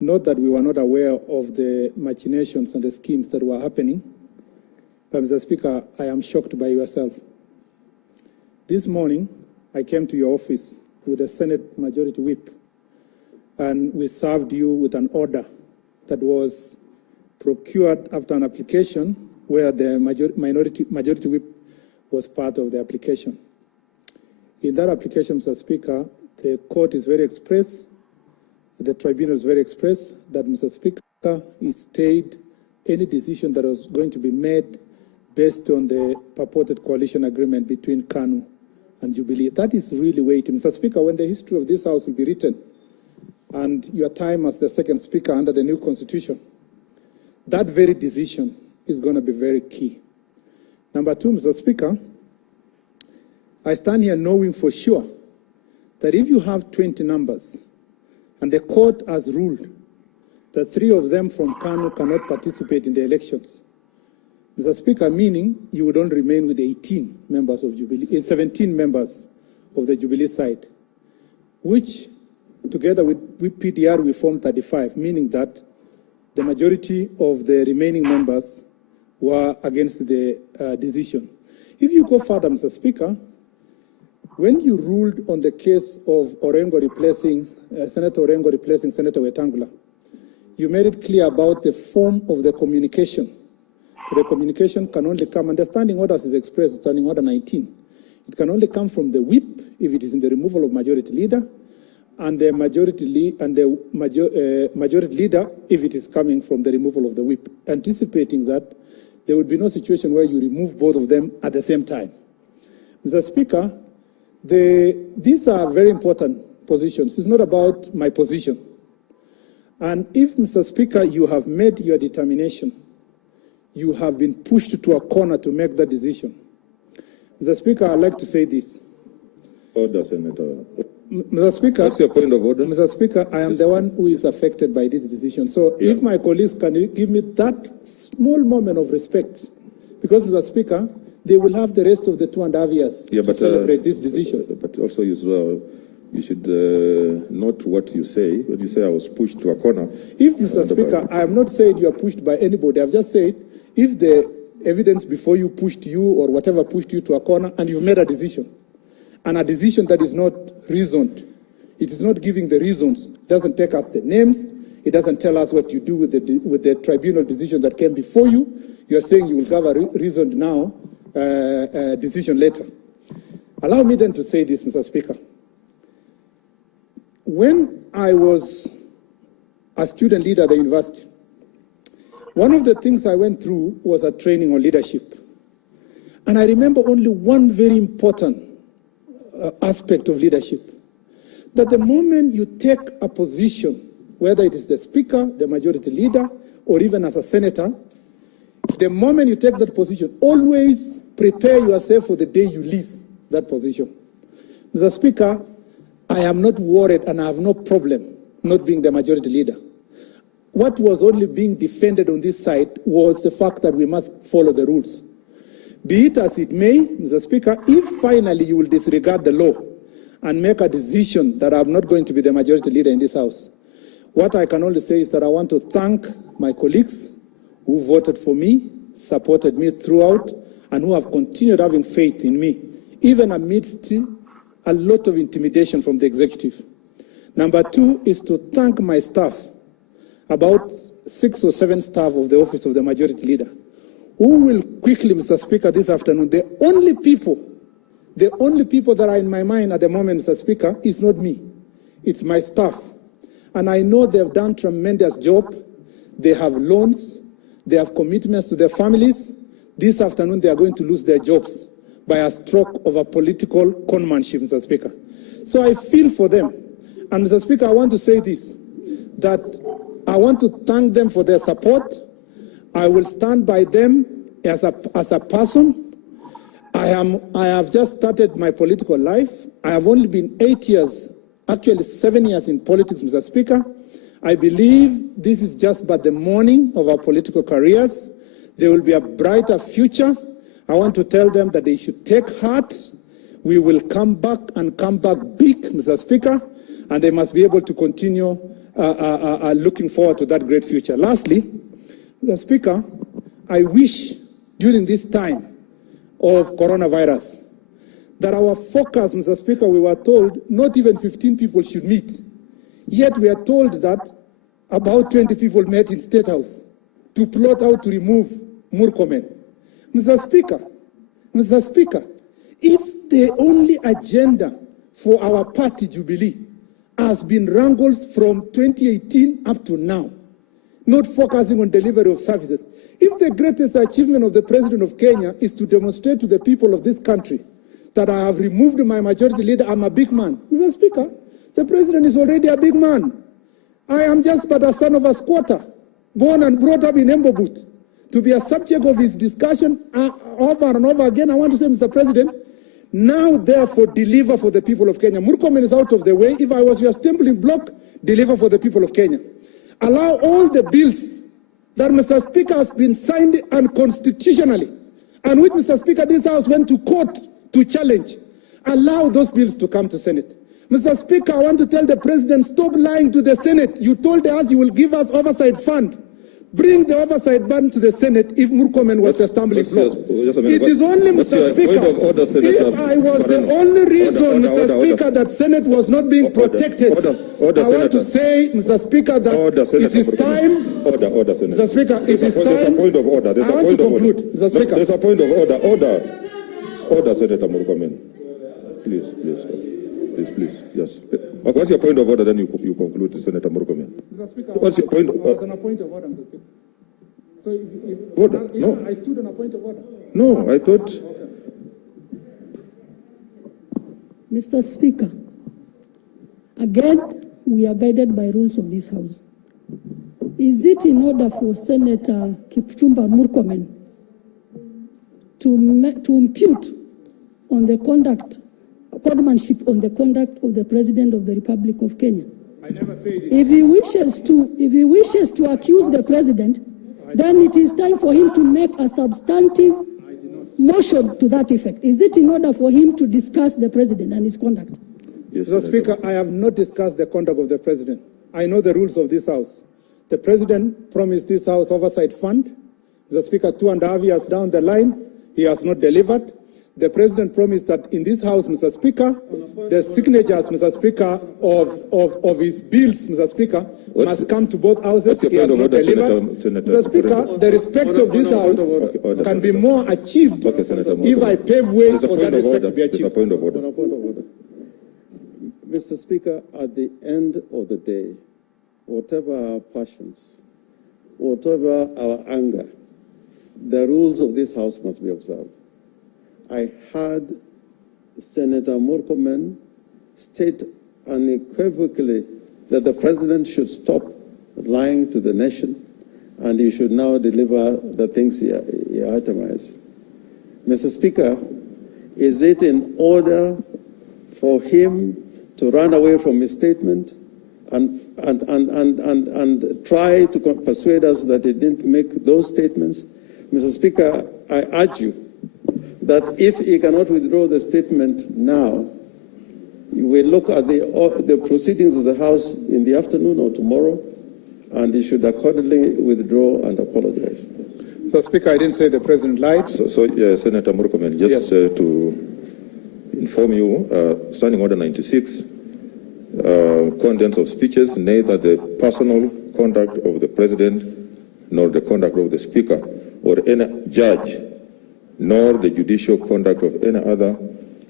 Not that we were not aware of the machinations and the schemes that were happening, but Mr. Speaker, I am shocked by yourself. This morning, I came to your office with a Senate Majority Whip, and we served you with an order that was procured after an application where the Majority Whip was part of the application. In that application, Mr. Speaker, the court is very express, the tribunal is very express that, Mr. Speaker, it stayed any decision that was going to be made based on the purported coalition agreement between KANU and Jubilee. That is really weighty. Mr. Speaker, when the history of this House will be written, and your time as the second Speaker under the new Constitution, that very decision is going to be very key. Number two, Mr. Speaker, I stand here knowing for sure that if you have 20 numbers, and the court has ruled that 3 of them from KANU cannot participate in the elections, Mr. Speaker, meaning you would only remain with 18 members of Jubilee, 17 members of the Jubilee side, which together with PDR we form 35, meaning that the majority of the remaining members were against the decision. If you go further, Mr. Speaker, when you ruled on the case of Orengo replacing, Senator Orengo replacing Senator Wetangula, you made it clear about the form of the communication. The communication can only come, and the standing orders is expressed, standing order 19. It can only come from the whip if it is in the removal of majority leader, and the majority leader if it is coming from the removal of the whip, anticipating that there would be no situation where you remove both of them at the same time. Mr. Speaker, these are very important positions. It's not about my position. And if, Mr. Speaker, you have made your determination, you have been pushed to a corner to make that decision. Mr. Speaker, I'd like to say this. Order, Senator. Mr. Speaker, what's your point of order? Mr. Speaker, I am the one who is affected by this decision. So if my colleagues can give me that small moment of respect, because, Mr. Speaker, they will have the rest of the 2.5 years to celebrate this decision. But also, as well, you should note what you say. When you say I was pushed to a corner. If, Mr. Speaker, I am not saying you are pushed by anybody. I've just said if the evidence before you pushed you or whatever pushed you to a corner and you've made a decision, and a decision that is not reasoned, it is not giving the reasons, doesn't take us the names, it doesn't tell us what you do with the tribunal decision that came before you. You are saying you will have a reasoned now decision later. Allow me then to say this, Mr. Speaker. When I was a student leader at the university, one of the things I went through was a training on leadership. And I remember only one very important aspect of leadership, that the moment you take a position, whether it is the Speaker, the Majority Leader, or even as a Senator, the moment you take that position, always prepare yourself for the day you leave that position. Mr. Speaker, I am not worried and I have no problem not being the Majority Leader. What was only being defended on this side was the fact that we must follow the rules. Be it as it may, Mr. Speaker, if finally you will disregard the law and make a decision that I'm not going to be the Majority Leader in this House, what I can only say is that I want to thank my colleagues who voted for me, supported me throughout, and who have continued having faith in me, even amidst a lot of intimidation from the executive. Number two is to thank my staff, about 6 or 7 staff of the Office of the Majority Leader, who will quickly, Mr. Speaker, this afternoon, the only people that are in my mind at the moment, Mr. Speaker, is not me. It's my staff. And I know they've done tremendous job. They have loans. They have commitments to their families. This afternoon, they are going to lose their jobs by a stroke of a political conmanship, Mr. Speaker. So I feel for them. And, Mr. Speaker, I want to say this, that I want to thank them for their support. I will stand by them as a person. I have just started my political life. I have only been 8 years, actually 7 years in politics, Mr. Speaker. I believe this is just but the morning of our political careers. There will be a brighter future. I want to tell them that they should take heart. We will come back and come back big, Mr. Speaker, and they must be able to continue looking forward to that great future. Lastly, Mr. Speaker, I wish during this time of coronavirus that our focus, Mr. Speaker, we were told not even 15 people should meet. Yet we are told that about 20 people met in State House to plot out to remove Murkomen. Mr. Speaker, if the only agenda for our party, Jubilee, has been wrangles from 2018 up to now, not focusing on delivery of services, if the greatest achievement of the President of Kenya is to demonstrate to the people of this country that I have removed my majority leader, I'm a big man. Mr. Speaker, the President is already a big man. I am just but a son of a squatter, born and brought up in Embobut. To be a subject of his discussion over and over again, I want to say, Mr. President, now therefore deliver for the people of Kenya. Murkomen is out of the way. If I was your stumbling block, deliver for the people of Kenya. Allow all the bills that, Mr. Speaker, has been signed unconstitutionally, and which, Mr. Speaker, this House went to court to challenge, allow those bills to come to Senate. Mr. Speaker, I want to tell the President, stop lying to the Senate. You told us you will give us oversight fund. Bring the oversight fund to the Senate if Murkomen was the stumbling block. It is only, Mr. Speaker, if I was the only reason, Mr. Speaker, that Senate was not being protected, I want to say, Mr. Speaker, that it is time. Mr. Speaker, it is time. There's a point of order. I want to conclude, Mr. Speaker. There's a point of order. Order, Senator Murkomen. Please. Yes. What's your point of order? Then you conclude, Senator Murkomen. Mr. Speaker, what's your point? I was on a point of order, Mr. Speaker. So order? No. I stood on a point of order. No, I thought. Okay. Mr. Speaker, again, we are guided by rules of this House. Is it in order for Senator Kipchumba Murkomen to impute on the conmanship on the conduct of the President of the Republic of Kenya? I never said it. If he wishes to accuse the President, then it is time for him to make a substantive motion to that effect. Is it in order for him to discuss the President and his conduct? Yes, Mr. Speaker, I have not discussed the conduct of the President. I know the rules of this House. The President promised this House oversight fund. Mr. Speaker, 2.5 years down the line, he has not delivered. The President promised that in this House, Mr. Speaker, the signatures, Mr. Speaker, of his bills, Mr. Speaker, must come to both houses. He has not delivered. Senator, Mr. Speaker, the respect of this House can be more achieved if I pave way for that respect to be achieved. There's a point of order. Mr. Speaker, at the end of the day, whatever our passions, whatever our anger, the rules of this House must be observed. I heard Senator Murkomen state unequivocally that the President should stop lying to the nation and he should now deliver the things he itemized. Mr. Speaker, is it in order for him to run away from his statement and try to persuade us that he didn't make those statements? Mr. Speaker, I urge you that if he cannot withdraw the statement now, you will look at the proceedings of the House in the afternoon or tomorrow, and he should accordingly withdraw and apologize. Mr. Speaker, I didn't say the President lied. Yeah, Senator Murkomen, just yes. To inform you, Standing Order 96, contents of speeches, neither the personal conduct of the President nor the conduct of the Speaker or any judge nor the judicial conduct of any other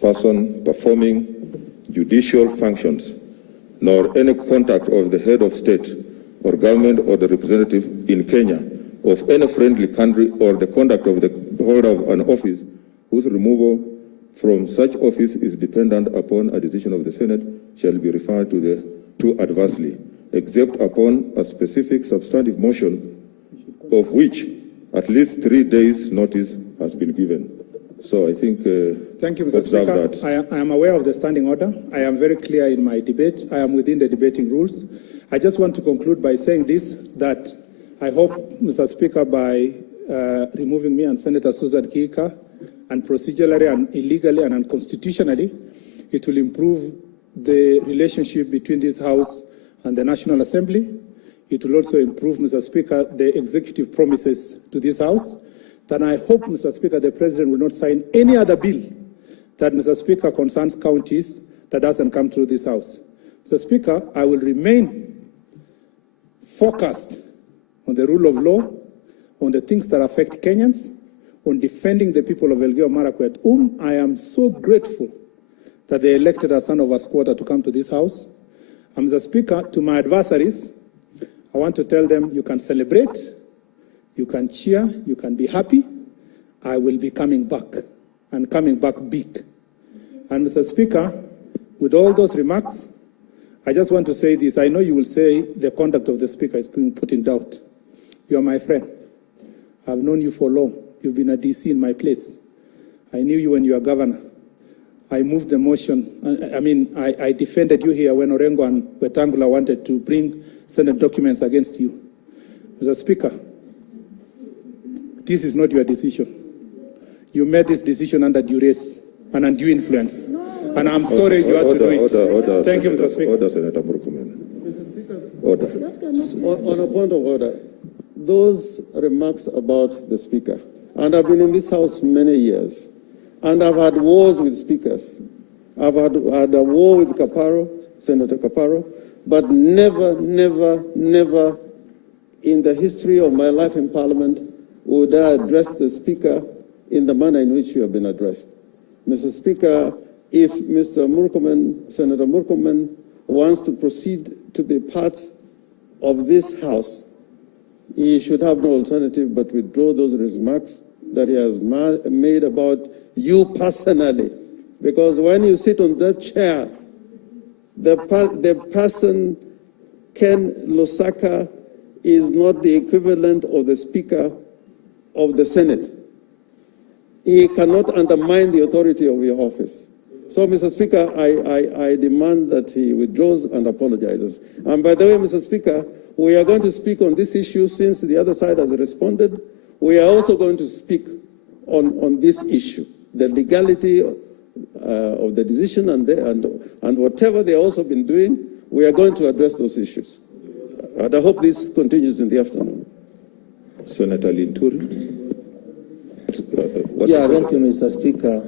person performing judicial functions, nor any contact of the head of state or government or the representative in Kenya of any friendly country or the conduct of the holder of an office whose removal from such office is dependent upon a decision of the Senate shall be referred to adversely, except upon a specific substantive motion of which at least 3 days notice has been given. So I think thank you, Mr. Speaker. I am aware of the standing order. I am very clear in my debate. I am within the debating rules. I just want to conclude by saying this, that I hope, Mr. Speaker, by removing me and Senator Susan Kika, and procedurally and illegally and unconstitutionally, it will improve the relationship between this House and the National Assembly. It will also improve, Mr. Speaker, the executive promises to this House. Then I hope, Mr. Speaker, the President will not sign any other bill that, Mr. Speaker, concerns counties that doesn't come through this House. Mr. Speaker, I will remain focused on the rule of law, on the things that affect Kenyans, on defending the people of Elgeyo Marakwet, whom I am so grateful that they elected a son of a squatter to come to this House. And Mr. Speaker, to my adversaries, I want to tell them you can celebrate, you can cheer, you can be happy. I will be coming back, and coming back big. And Mr. Speaker, with all those remarks, I just want to say this. I know you will say the conduct of the Speaker is being put in doubt. You are my friend. I've known you for long. You've been a DC in my place. I knew you when you were governor. I moved the motion. I defended you here when Orengo and Wetangula wanted to bring Senate documents against you. Mr. Speaker, this is not your decision. You made this decision under duress and undue influence. No. And I'm sorry you had to do it. Order, Thank you, Mr. Speaker. Order, Senator Murkomen. Mr. Speaker, Order. On a point of order, those remarks about the Speaker, and I've been in this House many years, and I've had wars with speakers. I've had a war with Senator Caparo, but never in the history of my life in Parliament would I address the Speaker in the manner in which you have been addressed. Mr. Speaker, if Mr. Murkomen, Senator Murkomen, wants to proceed to be part of this House, he should have no alternative but withdraw those remarks that he has made about you personally. Because when you sit on that chair, the person, Ken Lusaka, is not the equivalent of the Speaker of the Senate. He cannot undermine the authority of your office. So, Mr. Speaker, I demand that he withdraws and apologizes. And by the way, Mr. Speaker, we are going to speak on this issue since the other side has responded. We are also going to speak on this issue, the legality of the decision and whatever they have also been doing. We are going to address those issues. And I hope this continues in the afternoon. Senator Linturi. Thank you, Mr. Speaker.